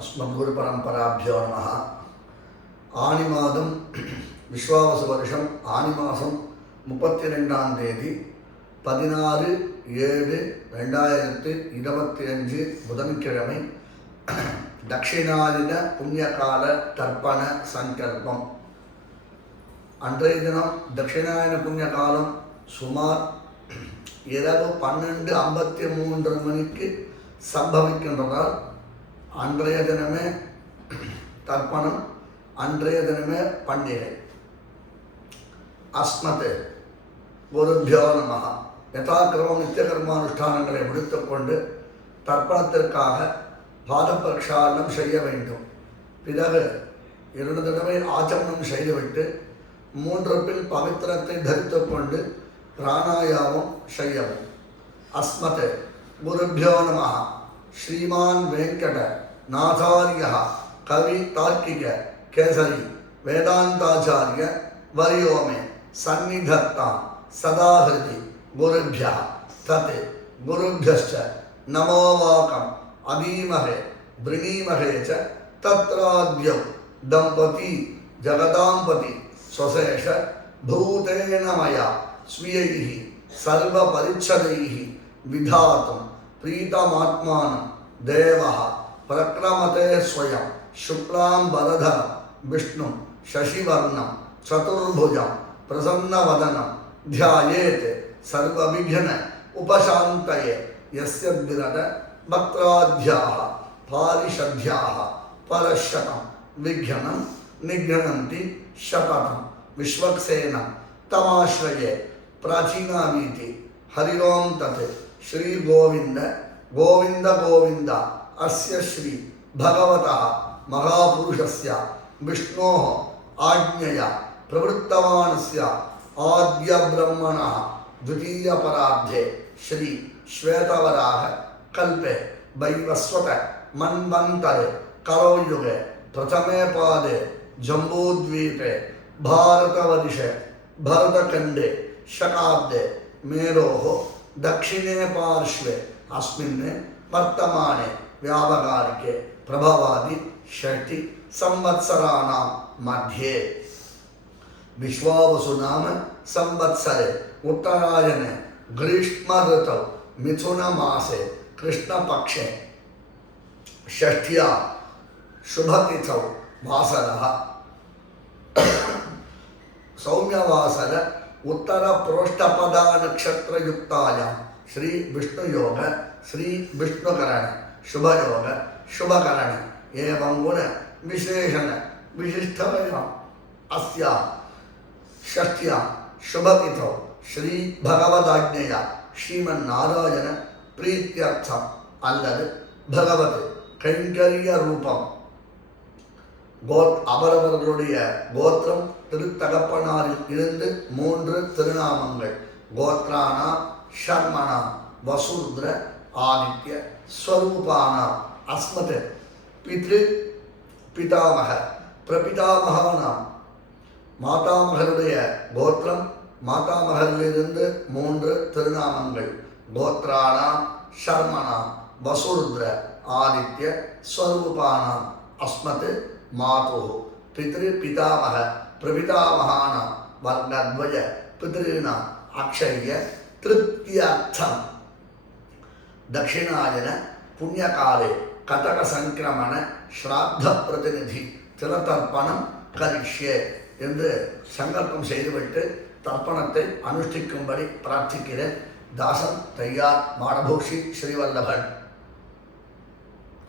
अस्मद्गुरुपरम्पराभ्यो नमः। ஆனி மாதம் விஸ்வாவசு வருஷம் ஆனி மாதம் 32ஆம் தேதி 16/7/2025 புதன்கிழமை தட்சிணாயன புண்ணியகால தர்ப்பண சங்கல்பம். அன்றைய தினம் தட்சிணாயன புண்ணியகாலம் சுமார் இரவு 12:53 மணிக்கு சம்பவிக்கின்றதால் அன்றைய தினமே தர்ப்பணம், அன்றைய தினமே பண்டிகை. அஸ்மத் குருभ्यो நமः. யதாக்கிரமம் நித்திய கர்மானுஷ்டானங்களை முடித்துக்கொண்டு தர்ப்பணத்திற்காக பாத பிரக்ஷாலனம் செய்ய வேண்டும். பிறகு 2 தடவை ஆச்சமனம் செய்துவிட்டு 3 பின் பவித்திரத்தை தரித்து கொண்டு பிராணாயாமம் செய்யவும். அஸ்மத் குருभ्यो நமः. श्रीमान वेंकट नाथार्य कवि तार्किक केसरी वेदांताचार्य वर्यो में सन्निधत्ता सदा हृदि गुरुभ्यः तत् गुरुभ्यश्च नमो वाकम् अधीमहे वृणीमहे च तत्राद्यौ दंपती जगदांपति स्वशेष भूतेन मया स्वीयैः सर्वपरिच्छदैः विधातुं प्रीतमात्मानं देवः प्रक्रमते स्वयं शुक्लां वरधरं विष्णुं शशिवर्णं चतुर्भुजं प्रसन्नवदनं ध्यायेत् सर्वविघ्न उपशान्तये यस्य विरद भक्त्राद्याः पारिषद्याः परशतं विघ्नं निघ्नन्ति शततं विश्वक्सेनं तमाश्रये प्राचीनामीति हरिओं तत् श्री गोविंद गोविंद गोविंद अस्य श्री भगवतः महापुरुषस्य विष्णोः आज्ञया प्रवृत्तवानस्य आद्य ब्रह्मणः द्वितीय परार्धे श्री श्वेतवराह कल्पे वैवस्वत मन्वन्तरे कलौयुगे प्रथमे पादे जम्बूद्वीपे भारतवर्षे भरतखण्डे शकाब्दे मेरोः दक्षिणे पार्श्वे अस्मिन् वर्तमाने व्यावहारिके प्रभवादि षष्टि संवत्सराणां मध्ये विश्वावसु नाम संवत्सरे उत्तरायणे ग्रीष्म ऋतौ मिथुन मासे कृष्णपक्षे षष्ठ्या शुभतिथौ वासरः सौम्यवासर उत्तर प्रोष्ठपदा नक्षत्र युक्तायां श्री विष्णु योग श्री विष्णुकरण शुभ योग शुभकरण एवं गुण विशेषण विशिष्टवयां अस्या षष्ठ्यां शुभतिथौ श्री भगवदाज्ञया श्रीमन्नारायण प्रीत्यर्थम् அல்லது भगवत கைங்கரிய ரூபம் அவரவர்களுடைய கோத்திரம் திருத்தகப்பனாரில் இருந்து 3 திருநாமங்கள் கோத்ரானா ஷர்மணா வசூத்ர ஆதித்ய ஸ்வரூபானா அஸ்மத் பித்ரு பிதாமக பிரபிதாமகானாம் மாதாமகருடைய கோத்திரம் மாதாமகரிலிருந்து 3 திருநாமங்கள் கோத்ரானா ஷர்மணா வசூத்ர ஆதித்ய ஸ்வரூபானா அஸ்மத் मातुः पितृपितामह प्रपितामहानां वर्गद्वय पितॄणाम् अक्षय्य तृप्त्यर्थं दक्षिणायन पुण्यकाले कटक संक्रमण श्राद्ध प्रतिनिधि तिलतर्पणं करिष्ये என்று சங்கல்பம் செய்துவிட்டு தர்ப்பணத்தை அனுஷ்டிக்கும்படி பிரார்த்திக்கிறேன். தாசன் தையார் மாடபூஷி ஸ்ரீவல்லபன்.